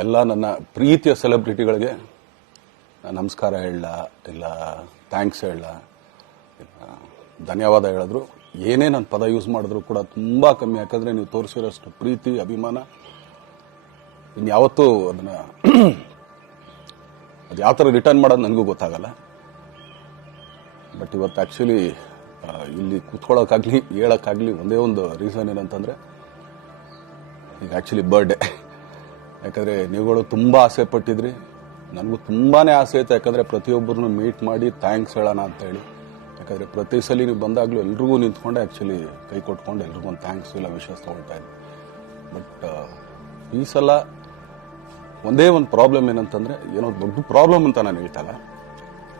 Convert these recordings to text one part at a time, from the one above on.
ಎಲ್ಲ ನನ್ನ ಪ್ರೀತಿಯ ಸೆಲೆಬ್ರಿಟಿಗಳಿಗೆ ನಮಸ್ಕಾರ ಹೇಳ ಇಲ್ಲ ಥ್ಯಾಂಕ್ಸ್ ಹೇಳ ಧನ್ಯವಾದ ಹೇಳಿದ್ರು ಏನೇ ನನ್ನ ಪದ ಯೂಸ್ ಮಾಡಿದ್ರು ಕೂಡ ತುಂಬ ಕಮ್ಮಿ. ಯಾಕಂದರೆ ನೀವು ತೋರಿಸಿರೋಷ್ಟು ಪ್ರೀತಿ ಅಭಿಮಾನ ಇನ್ಯಾವತ್ತೂ ಅದನ್ನು ಅದು ಯಾವ ಥರ ರಿಟರ್ನ್ ಮಾಡೋದು ನನಗೂ ಗೊತ್ತಾಗಲ್ಲ. ಬಟ್ ಇವತ್ತು ಆ್ಯಕ್ಚುಲಿ ಇಲ್ಲಿ ಕೂತ್ಕೊಳ್ಳೋಕ್ಕಾಗಲಿ ಹೇಳೋಕ್ಕಾಗಲಿ ಒಂದೇ ಒಂದು ರೀಸನ್ ಏನಂತಂದರೆ ಈಗ ಆ್ಯಕ್ಚುಲಿ ಬರ್ಡೇ. ಯಾಕಂದರೆ ನೀವುಗಳು ತುಂಬ ಆಸೆ ಪಟ್ಟಿದ್ರಿ, ನನಗೂ ತುಂಬಾ ಆಸೆ ಇತ್ತು. ಯಾಕಂದರೆ ಪ್ರತಿಯೊಬ್ಬರನ್ನು ಮೀಟ್ ಮಾಡಿ ಥ್ಯಾಂಕ್ಸ್ ಹೇಳೋಣ ಅಂತ ಹೇಳಿ. ಯಾಕಂದರೆ ಪ್ರತಿ ಸಲ ನೀವು ಬಂದಾಗಲೂ ಎಲ್ರಿಗೂ ನಿಂತ್ಕೊಂಡೆ ಆ್ಯಕ್ಚುಲಿ ಕೈ ಕೊಟ್ಕೊಂಡು ಎಲ್ರಿಗೂ ಒಂದು ಥ್ಯಾಂಕ್ಸ್ ಇಲ್ಲ ವಿಷಸ್ ತೊಗೊಳ್ತಾ ಇದ್ದೆ. ಬಟ್ ಈ ಸಲ ಒಂದೇ ಒಂದು ಪ್ರಾಬ್ಲಮ್ ಏನಂತಂದರೆ, ಏನೋ ದೊಡ್ಡ ಪ್ರಾಬ್ಲಮ್ ಅಂತ ನಾನು ಹೇಳ್ತಲ್ಲ,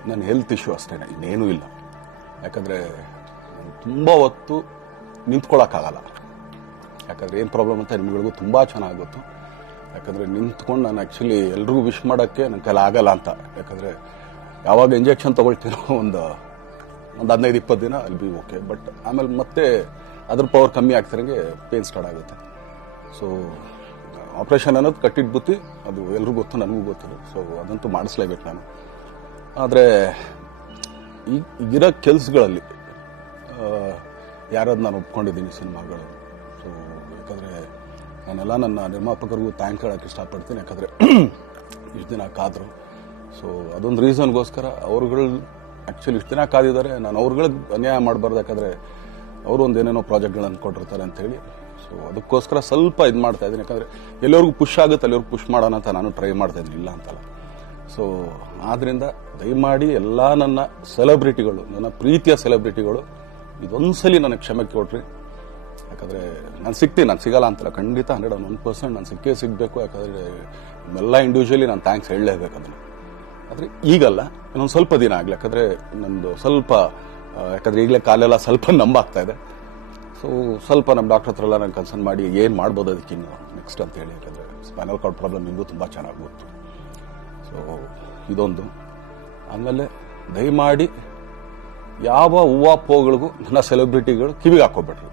ನನ್ನ ಹೆಲ್ತ್ ಇಶ್ಯೂ ಅಷ್ಟೇ, ಇನ್ನೇನೂ ಇಲ್ಲ. ಯಾಕಂದರೆ ತುಂಬ ಹೊತ್ತು ನಿಂತ್ಕೊಳ್ಳೋಕ್ಕಾಗಲ್ಲ. ಯಾಕಂದರೆ ಏನು ಪ್ರಾಬ್ಲಮ್ ಅಂತ ನಿಮ್ಗಳಿಗೂ ತುಂಬ ಚೆನ್ನಾಗಿ ಗೊತ್ತು. ಯಾಕಂದರೆ ನಿಂತ್ಕೊಂಡು ನಾನು ಆ್ಯಕ್ಚುಲಿ ಎಲ್ರಿಗೂ ವಿಶ್ ಮಾಡೋಕ್ಕೆ ನನ್ನ ಕೈಲಿ ಆಗಲ್ಲ ಅಂತ. ಯಾಕಂದರೆ ಯಾವಾಗ ಇಂಜೆಕ್ಷನ್ ತೊಗೊಳ್ತೀನೋ ಒಂದು 15-20 ದಿನ ಅಲ್ಲಿ ಬಿ ಓಕೆ. ಬಟ್ ಆಮೇಲೆ ಮತ್ತೆ ಅದ್ರ ಪವರ್ ಕಮ್ಮಿ ಆಗ್ತಿರಂಗೆ ಪೇನ್ ಸ್ಟಾರ್ಟ್ ಆಗುತ್ತೆ. ಸೊ ಆಪ್ರೇಷನ್ ಅನ್ನೋದು ಕಟ್ಟಿಟ್ಟು ಬುತ್ತಿ, ಅದು ಎಲ್ರಿಗೂ ಗೊತ್ತು, ನನಗೂ ಗೊತ್ತಿದೆ. ಸೊ ಅದಂತೂ ಮಾಡಿಸ್ಲೇಬೇಕು ನಾನು. ಆದರೆ ಈಗಿರೋ ಕೆಲಸಗಳಲ್ಲಿ ಯಾರಾದ್ರು ನಾನು ಒಪ್ಕೊಂಡಿದ್ದೀನಿ ಸಿನಿಮಾಗಳು. ಸೊ ಯಾಕಂದರೆ ನಾನೆಲ್ಲ ನನ್ನ ನಿರ್ಮಾಪಕರಿಗೂ ಥ್ಯಾಂಕ್ಸ್ ಹೇಳೋಕ್ಕೆ ಇಷ್ಟಪಡ್ತೀನಿ. ಯಾಕಂದರೆ ಇಷ್ಟು ದಿನ ಕಾದರು. ಸೊ ಅದೊಂದು ರೀಸನ್ಗೋಸ್ಕರ ಅವ್ರುಗಳು ಆ್ಯಕ್ಚುಲಿ ಇಷ್ಟು ದಿನ ಕಾದಿದ್ದಾರೆ. ನಾನು ಅವ್ರುಗಳಿಗೆ ಅನ್ಯಾಯ ಮಾಡಬಾರ್ದು. ಯಾಕಂದರೆ ಅವರು ಒಂದು ಏನೇನೋ ಪ್ರಾಜೆಕ್ಟ್ಗಳನ್ನು ಕೊಟ್ಟಿರ್ತಾರೆ ಅಂಥೇಳಿ. ಸೊ ಅದಕ್ಕೋಸ್ಕರ ಸ್ವಲ್ಪ ಇದು ಮಾಡ್ತಾ ಇದ್ದೀನಿ. ಯಾಕಂದರೆ ಎಲ್ಲರಿಗೂ ಪುಷ್ ಆಗುತ್ತೆ ಅಲ್ಲಿವ್ರಿಗೆ ಪುಷ್ ಮಾಡೋಣ ಅಂತ ನಾನು ಟ್ರೈ ಮಾಡ್ತಾ ಇದ್ದೀನಿ, ಇಲ್ಲ ಅಂತಲ್ಲ. ಸೊ ಆದ್ದರಿಂದ ದಯಮಾಡಿ ಎಲ್ಲ ನನ್ನ ಸೆಲೆಬ್ರಿಟಿಗಳು, ನನ್ನ ಪ್ರೀತಿಯ ಸೆಲೆಬ್ರಿಟಿಗಳು, ಇದೊಂದ್ಸಲಿ ನನಗೆ ಕ್ಷಮೆ ಕೊಡ್ರಿ. ಯಾಕಂದರೆ ನಾನು ಸಿಗ್ತೀನಿ, ನಾನು ಸಿಗಲ್ಲ ಅಂತಲ್ಲ, ಖಂಡಿತ 101% ನಾನು ಸಿಕ್ಕೇ ಸಿಗಬೇಕು. ಯಾಕಂದರೆ ಎಲ್ಲ ಇಂಡಿವಿಜುವಲಿ ನಾನು ಥ್ಯಾಂಕ್ಸ್ ಹೇಳಲೇಬೇಕು ಅದನ್ನು. ಆದರೆ ಈಗಲ್ಲ, ಇನ್ನೊಂದು ಸ್ವಲ್ಪ ದಿನ ಆಗಲಿ. ಯಾಕಂದರೆ ನಂದು ಸ್ವಲ್ಪ ಯಾಕಂದರೆ ಈಗಲೇ ಕಾಲೆಲ್ಲ ಸ್ವಲ್ಪ ನಂಬಾಗ್ತಾ ಇದೆ. ಸೊ ಸ್ವಲ್ಪ ನಮ್ಮ ಡಾಕ್ಟರ್ ಹತ್ರ ಎಲ್ಲ ನಾನು ಕನ್ಸರ್ನ್ ಮಾಡಿ ಏನು ಮಾಡ್ಬೋದು ಅದಕ್ಕೆ ಇನ್ನು ನೆಕ್ಸ್ಟ್ ಅಂತ ಹೇಳಿ. ಯಾಕಂದರೆ ಸ್ಪೈನಲ್ ಕಾರ್ಡ್ ಪ್ರಾಬ್ಲಮ್ ನಿಮಗೂ ತುಂಬ ಚೆನ್ನಾಗಿ ಗೊತ್ತು. ಸೊ ಇದೊಂದು. ಆಮೇಲೆ ದಯಮಾಡಿ ಯಾವ ಹೂವಾಪೋಗಳಿಗೂ ನನ್ನ ಸೆಲೆಬ್ರಿಟಿಗಳು ಕಿವಿಗೆ ಹಾಕೋಬೇಡ್ರಿ.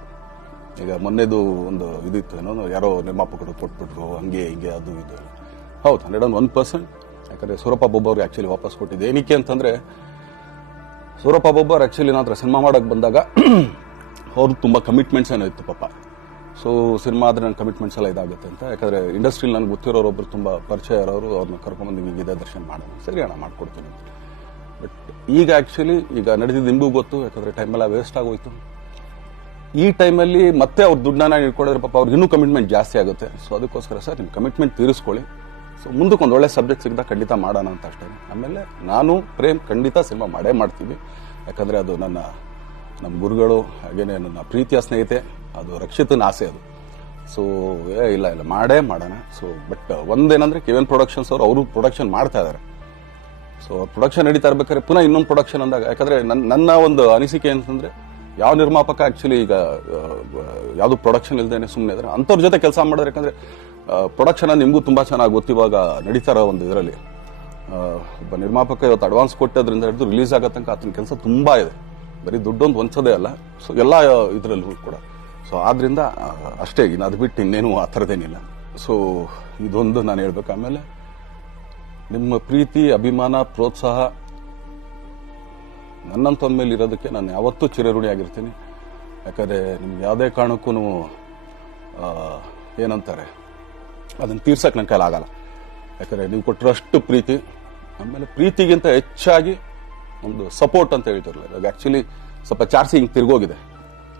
ಈಗ ಮೊನ್ನೆದು ಒಂದು ಇದಿತ್ತು, ಏನೋ ಯಾರೋ ನಿರ್ಮಾಪಕರು ಕೊಟ್ಬಿಟ್ರು ಹಂಗೆ ಹಿಂಗೆ ಅದು ಇದು. ಹೌದು, 101%. ಯಾಕಂದರೆ ಸೂರಪ್ಪ ಬೊಬ್ಬವ್ರಿಗೆ ಆ್ಯಕ್ಚುಲಿ ವಾಪಸ್ ಕೊಟ್ಟಿದ್ದು ಏನಕ್ಕೆ ಅಂತಂದರೆ, ಸೂರಪ್ಪ ಬೊಬ್ಬರು ಆ್ಯಕ್ಚುಲಿ ನಾನು ಸಿನಿಮಾ ಮಾಡೋಕ್ಕೆ ಬಂದಾಗ ಅವ್ರು ತುಂಬ ಕಮಿಟ್ಮೆಂಟ್ಸ್ ಏನೋ ಇತ್ತು ಪಾಪ. ಸೊ ಸಿನಿಮಾ ಆದರೆ ನನ್ನ ಕಮಿಟ್ಮೆಂಟ್ಸ್ ಎಲ್ಲ ಇದಾಗುತ್ತೆ ಅಂತ. ಯಾಕಂದರೆ ಇಂಡಸ್ಟ್ರಿಲಿ ನನಗೆ ಗೊತ್ತಿರೋರೊಬ್ಬರು ತುಂಬ ಪರಿಚಯ ಇರೋರು, ಅವ್ರನ್ನ ಕರ್ಕೊಂಬಂದು ಹೀಗಿದೆ ದರ್ಶನ ಮಾಡೋಣ, ಸರಿ ಅಣ್ಣ ಮಾಡ್ಕೊಡ್ತೀನಿ. ಬಟ್ ಈಗ ಆ್ಯಕ್ಚುಲಿ ಈಗ ನಡೆದಿದ್ದು ನಿಮಗೂ ಗೊತ್ತು. ಯಾಕಂದರೆ ಟೈಮೆಲ್ಲ ವೇಸ್ಟ್ ಆಗೋಯ್ತು. ಈ ಟೈಮಲ್ಲಿ ಮತ್ತೆ ಅವ್ರ ದುಡ್ಡನ್ನ ಇಟ್ಕೊಂಡಿದ್ರೆ ಪಾಪ ಅವ್ರಿಗೆ ಇನ್ನೂ ಕಮಿಟ್ಮೆಂಟ್ ಜಾಸ್ತಿ ಆಗುತ್ತೆ. ಸೊ ಅದಕ್ಕೋಸ್ಕರ ಸರ್ ನಿಮ್ಮ ಕಮಿಟ್ಮೆಂಟ್ ತೀರಿಸ್ಕೊಳ್ಳಿ. ಸೊ ಮುಂದಕ್ಕೆ ಒಂದು ಒಳ್ಳೆ ಸಬ್ಜೆಕ್ಟ್ ಸಿಗ್ದಾಗ ಖಂಡಿತ ಮಾಡೋಣ ಅಂತ ಅಷ್ಟೇ. ಆಮೇಲೆ ನಾನು ಪ್ರೇಮ್ ಖಂಡಿತ ಸಿನಿಮಾ ಮಾಡೇ ಮಾಡ್ತೀವಿ. ಯಾಕಂದರೆ ಅದು ನಮ್ಮ ಗುರುಗಳು, ಹಾಗೇನೆ ನನ್ನ ಪ್ರೀತಿಯ ಸ್ನೇಹಿತೆ, ಅದು ರಕ್ಷಿತನ ಆಸೆ ಅದು. ಸೊ ಇಲ್ಲ ಮಾಡೇ ಮಾಡೋಣ. ಸೊ ಬಟ್ ಒಂದೇನಂದರೆ KVN ಪ್ರೊಡಕ್ಷನ್ಸ್ ಅವರು ಪ್ರೊಡಕ್ಷನ್ ಮಾಡ್ತಾ ಇದ್ದಾರೆ. ಸೊ ಪ್ರೊಡಕ್ಷನ್ ನಡೀತಾ ಇರ್ಬೇಕಾದ್ರೆ ಪುನಃ ಇನ್ನೊಂದು ಪ್ರೊಡಕ್ಷನ್ ಅಂದಾಗ, ಯಾಕಂದರೆ ನನ್ನ ಒಂದು ಅನಿಸಿಕೆ ಅಂತಂದರೆ, ಯಾವ ನಿರ್ಮಾಪಕ ಆ್ಯಕ್ಚುಲಿ ಈಗ ಯಾವುದು ಪ್ರೊಡಕ್ಷನ್ ಇಲ್ಲದೇನೆ ಸುಮ್ಮನೆ ಇದ್ದಾರೆ ಅಂಥವ್ರ ಜೊತೆ ಕೆಲಸ ಮಾಡಿದ್ರೆ. ಯಾಕಂದರೆ ಪ್ರೊಡಕ್ಷನ್ ನಿಮಗೂ ತುಂಬ ಚೆನ್ನಾಗಿ ಗೊತ್ತು. ಇವಾಗ ನಡೀತಾ ಇರೋ ಒಂದು ಇದರಲ್ಲಿ ಒಬ್ಬ ನಿರ್ಮಾಪಕ ಇವತ್ತು ಅಡ್ವಾನ್ಸ್ ಕೊಟ್ಟೋದ್ರಿಂದ ಹಿಡಿದು ರಿಲೀಸ್ ಆಗೋ ತನಕ ಆತನ ಕೆಲಸ ತುಂಬ ಇದೆ. ಬರೀ ದುಡ್ಡೊಂದು ಹೊಂಚೋದೇ ಅಲ್ಲ, ಸೊ ಎಲ್ಲ ಇದರಲ್ಲೂ ಕೂಡ. ಸೊ ಆದ್ದರಿಂದ ಅಷ್ಟೇ, ಇನ್ನು ಅದು ಬಿಟ್ಟು ಇನ್ನೇನು ಆ ಥರದ್ದೇನಿಲ್ಲ. ಸೊ ಇದೊಂದು ನಾನು ಹೇಳ್ಬೇಕು. ಆಮೇಲೆ ನಿಮ್ಮ ಪ್ರೀತಿ, ಅಭಿಮಾನ, ಪ್ರೋತ್ಸಾಹ ನನ್ನಂತಂದ ಮೇಲೆ ಇರೋದಕ್ಕೆ ನಾನು ಯಾವತ್ತೂ ಚಿರಋಣಿಯಾಗಿರ್ತೀನಿ. ಯಾಕಂದರೆ ನಿಮ್ಗೆ ಯಾವುದೇ ಕಾರಣಕ್ಕೂ ಏನಂತಾರೆ ಅದನ್ನು ತೀರ್ಸಕ್ಕೆ ನನ್ನ ಕೈಲಾಗಲ್ಲ. ಯಾಕಂದರೆ ನೀವು ಕೊಟ್ಟಿರೋಷ್ಟು ಪ್ರೀತಿ, ಆಮೇಲೆ ಪ್ರೀತಿಗಿಂತ ಹೆಚ್ಚಾಗಿ ಒಂದು ಸಪೋರ್ಟ್ ಅಂತ ಹೇಳ್ತಿರಲ್ಲ. ಇವಾಗ ಆ್ಯಕ್ಚುಲಿ ಸ್ವಲ್ಪ ಚಾರ್ಸಿ ಹಿಂಗೆ ತಿರ್ಗೋಗಿದೆ.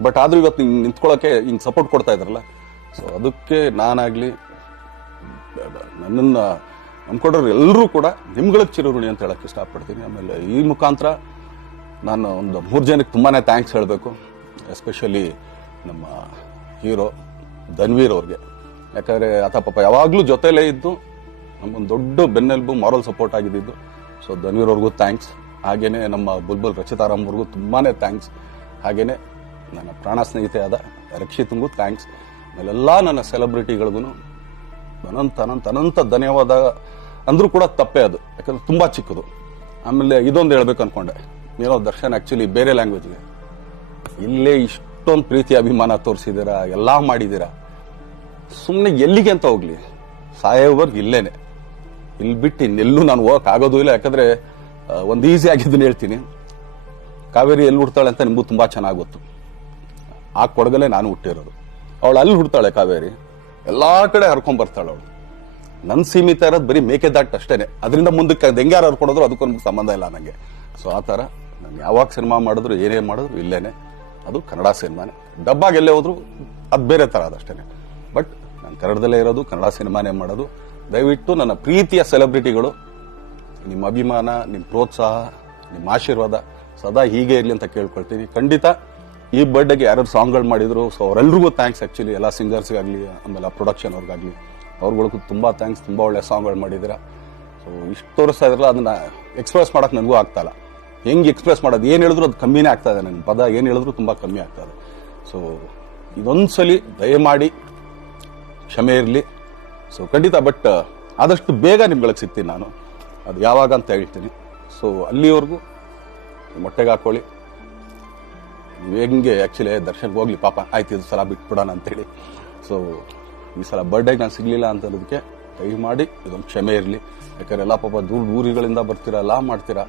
ಬಟ್ ಆದರೂ ಇವತ್ತು ಹಿಂಗೆ ನಿಂತ್ಕೊಳ್ಳೋಕ್ಕೆ ಹಿಂಗೆ ಸಪೋರ್ಟ್ ಕೊಡ್ತಾ ಇದ್ದಾರಲ್ಲ. ಸೊ ಅದಕ್ಕೆ ನಾನಾಗಲಿ ನನ್ನನ್ನು ನಂಬ್ಕೊಡೋರು ಎಲ್ಲರೂ ಕೂಡ ನಿಮ್ಗಳಿಗೆ ಚಿರಋಣಿ ಅಂತ ಹೇಳೋಕ್ಕೆ ಇಷ್ಟಪಡ್ತೀನಿ. ಆಮೇಲೆ ಈ ಮುಖಾಂತರ ನಾನು ಒಂದು 3 ಜನಕ್ಕೆ ತುಂಬಾ ಥ್ಯಾಂಕ್ಸ್ ಹೇಳಬೇಕು. ಎಸ್ಪೆಷಲಿ ನಮ್ಮ ಹೀರೋ ಧನ್ವೀರ್ ಅವ್ರಿಗೆ. ಯಾಕಂದರೆ ಆತ ಪಾಪ ಯಾವಾಗಲೂ ಜೊತೆಲೇ ಇದ್ದು ನಮ್ಮೊಂದು ದೊಡ್ಡ ಬೆನ್ನೆಲುಬು, ಮಾರಲ್ ಸಪೋರ್ಟ್ ಆಗಿದ್ದು. ಸೊ ಧನ್ವೀರ್ ಅವ್ರಿಗೂ ಥ್ಯಾಂಕ್ಸ್. ಹಾಗೆಯೇ ನಮ್ಮ ಬುಲ್ಬುಲ್ ರಚಿತಾರಾಮ್ ಅವ್ರಿಗೂ ತುಂಬಾ ಥ್ಯಾಂಕ್ಸ್. ಹಾಗೆಯೇ ನನ್ನ ಪ್ರಾಣ ಸ್ನೇಹಿತೆ ಆದ ರಕ್ಷಿತಂಗೂ ಥ್ಯಾಂಕ್ಸ್. ಆಮೇಲೆಲ್ಲ ನನ್ನ ಸೆಲೆಬ್ರಿಟಿಗಳಿಗೂ ಅನಂತ ಧನ್ಯವಾದ ಅಂದರೂ ಕೂಡ ತಪ್ಪೇ ಅದು. ಯಾಕಂದರೆ ತುಂಬ ಚಿಕ್ಕದು. ಆಮೇಲೆ ಇದೊಂದು ಹೇಳ್ಬೇಕು ಅಂದ್ಕೊಂಡೆ, ಏನೋ ದರ್ಶನ್ ಆ್ಯಕ್ಚುಲಿ ಬೇರೆ ಲ್ಯಾಂಗ್ವೇಜ್ಗೆ ಇಲ್ಲೇ ಇಷ್ಟೊಂದು ಪ್ರೀತಿ ಅಭಿಮಾನ ತೋರಿಸಿದ್ದೀರಾ, ಎಲ್ಲ ಮಾಡಿದ್ದೀರಾ, ಸುಮ್ಮನೆ ಎಲ್ಲಿಗೆ ಅಂತ ಹೋಗ್ಲಿ. ಸಾಯೋವರ್ಗು ಇಲ್ಲೇನೆ, ಇಲ್ಲಿ ಬಿಟ್ಟು ಇನ್ನೆಲ್ಲೂ ನಾನು ಹೋಗಕ್ ಆಗೋದು ಇಲ್ಲ. ಯಾಕಂದ್ರೆ ಒಂದು ಈಸಿ ಆಗಿದ್ದನ್ನು ಹೇಳ್ತೀನಿ, ಕಾವೇರಿ ಎಲ್ಲಿ ಹುಡ್ತಾಳೆ ಅಂತ ನಿಮಗೂ ತುಂಬಾ ಚೆನ್ನಾಗಿ ಗೊತ್ತು. ಆ ಕೊಡಗಲ್ಲೇ ನಾನು ಹುಟ್ಟಿರೋದು. ಅವಳು ಅಲ್ಲಿ ಹುಡ್ತಾಳೆ ಕಾವೇರಿ, ಎಲ್ಲಾ ಕಡೆ ಹರ್ಕೊಂಡ್ ಬರ್ತಾಳೆ ಅವಳು. ನನ್ ಸೀಮಿತ ಇರೋದು ಬರೀ ಮೇಕೆದಾಟ್ ಅಷ್ಟೇನೆ, ಅದರಿಂದ ಮುಂದಕ್ಕೆ ಹೆಂಗಾರು ಹರ್ಕೊಡೋದ್ರು ಅದಕ್ಕೂ ನಮ್ಗೆ ಸಂಬಂಧ ಇಲ್ಲ ನನಗೆ. ಸೊ ಆ ತರ ನಾನು ಯಾವಾಗ ಸಿನಿಮಾ ಮಾಡಿದ್ರು ಏನೇ ಮಾಡಿದ್ರು ಇಲ್ಲೇನೆ, ಅದು ಕನ್ನಡ ಸಿನಿಮಾನೆ. ಡಬ್ಬಾಗಿ ಎಲ್ಲೇ ಹೋದ್ರು ಅದು ಬೇರೆ ತರ ಅದಷ್ಟೇನೆ. ಬಟ್ ನಾನು ಕನ್ನಡದಲ್ಲೇ ಇರೋದು, ಕನ್ನಡ ಸಿನಿಮಾನೇ ಮಾಡೋದು. ದಯವಿಟ್ಟು ನನ್ನ ಪ್ರೀತಿಯ ಸೆಲೆಬ್ರಿಟಿಗಳು, ನಿಮ್ಮ ಅಭಿಮಾನ, ನಿಮ್ಮ ಪ್ರೋತ್ಸಾಹ, ನಿಮ್ಮ ಆಶೀರ್ವಾದ ಸದಾ ಹೀಗೆ ಇರಲಿ ಅಂತ ಕೇಳ್ಕೊಳ್ತೀನಿ. ಖಂಡಿತ ಈ ಬರ್ಡೇಗೆ ಯಾರು ಸಾಂಗ್ಗಳು ಮಾಡಿದ್ರು, ಸೊ ಅವರೆಲ್ರಿಗೂ ಥ್ಯಾಂಕ್ಸ್. ಆಕ್ಚುಲಿ ಎಲ್ಲ ಸಿಂಗರ್ಸ್ಗಾಗ್ಲಿ, ಆಮೇಲೆ ಪ್ರೊಡಕ್ಷನ್ ಅವ್ರಿಗಾಗ್ಲಿ, ಅವ್ರಗಳಿಗೂ ತುಂಬಾ ಥ್ಯಾಂಕ್ಸ್. ತುಂಬಾ ಒಳ್ಳೆ ಸಾಂಗ್ಗಳು ಮಾಡಿದ್ದೀರಾ. ಸೊ ಇಷ್ಟು ತೋರಿಸ್ತಾ ಇದ್ರಲ್ಲ, ಅದನ್ನ ಎಕ್ಸ್ಪ್ರೆಸ್ ಮಾಡಕ್ ನನಗೂ ಆಗ್ತಾ ಇಲ್ಲ. ಹೆಂಗೆ ಎಕ್ಸ್ಪ್ರೆಸ್ ಮಾಡೋದು, ಏನ್ ಹೇಳಿದ್ರು ಅದು ಕಮ್ಮಿನೇ ಆಗ್ತಾ ಇದೆ. ನನ್ನ ಪದ ಏನ್ ಹೇಳಿದ್ರು ತುಂಬಾ ಕಮ್ಮಿ ಆಗ್ತಾ ಇದೆ. ಸೊ ಇದೊಂದ್ಸಲಿ ದಯಮಾಡಿ ಕ್ಷಮೆ ಇರಲಿ. ಸೊ ಖಂಡಿತ, ಬಟ್ ಆದಷ್ಟು ಬೇಗ ನಿಮ್ಗಳಿಗೆ ಸಿಗ್ತೀನಿ ನಾನು, ಅದು ಯಾವಾಗ ಅಂತ ಹೇಳ್ತೀನಿ. ಸೊ ಅಲ್ಲಿವರೆಗೂ ಮೊಟ್ಟೆಗೆ ಹಾಕೊಳ್ಳಿ. ನೀವು ಹೆಂಗೆ ಆಕ್ಚುಲಿ ದರ್ಶನ್ಗೆ ಹೋಗ್ಲಿ ಪಾಪ, ಆಯ್ತು ಇದು ಸಲ ಬಿಟ್ಬಿಡೋಣ ಅಂತೇಳಿ. ಸೊ ಈ ಸಲ ಬರ್ಡೇಗೆ ನಾನು ಸಿಗ್ಲಿಲ್ಲ ಅಂತದಕ್ಕೆ ದಯಮಾಡಿ ಇದೊಂದು ಕ್ಷಮೆ ಇರಲಿ. ಯಾಕಂದ್ರೆ ಎಲ್ಲ ಪಾಪ ದೂರ ಊರುಗಳಿಂದ ಬರ್ತೀರಾ, ಎಲ್ಲ ಮಾಡ್ತೀರಾ.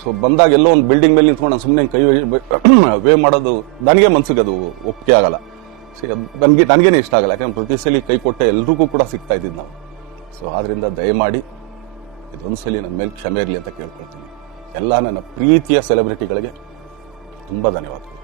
ಸೊ ಬಂದಾಗ ಎಲ್ಲೋ ಒಂದು ಬಿಲ್ಡಿಂಗ್ ಮೇಲೆ ನಿಂತ್ಕೊಂಡು ನಾನು ಸುಮ್ಮನೆ ಕೈ ವೇ ಮಾಡೋದು ನನಗೆ ಮನ್ಸಿಗೆ ಅದು ಒಪ್ಪಿಗೆ ಆಗಲ್ಲ. ನನಗೇನೆ ಇಷ್ಟ ಆಗಲ್ಲ. ಯಾಕಂದ್ರೆ ಪ್ರತಿ ಸಲ ಕೈ ಕೊಟ್ಟೆ ಎಲ್ರಿಗೂ ಕೂಡ ಸಿಗ್ತಾ ಇದ್ದಿದ್ದು ನಾವು. ಸೊ ಆದ್ರಿಂದ ದಯಮಾಡಿ ಇದೊಂದ್ಸಲಿ ನನ್ನ ಮೇಲೆ ಕ್ಷಮೆ ಇರಲಿ ಅಂತ ಕೇಳ್ಕೊಳ್ತೀನಿ. ಎಲ್ಲ ನನ್ನ ಪ್ರೀತಿಯ ಸೆಲೆಬ್ರಿಟಿಗಳಿಗೆ ತುಂಬಾ ಧನ್ಯವಾದಗಳು.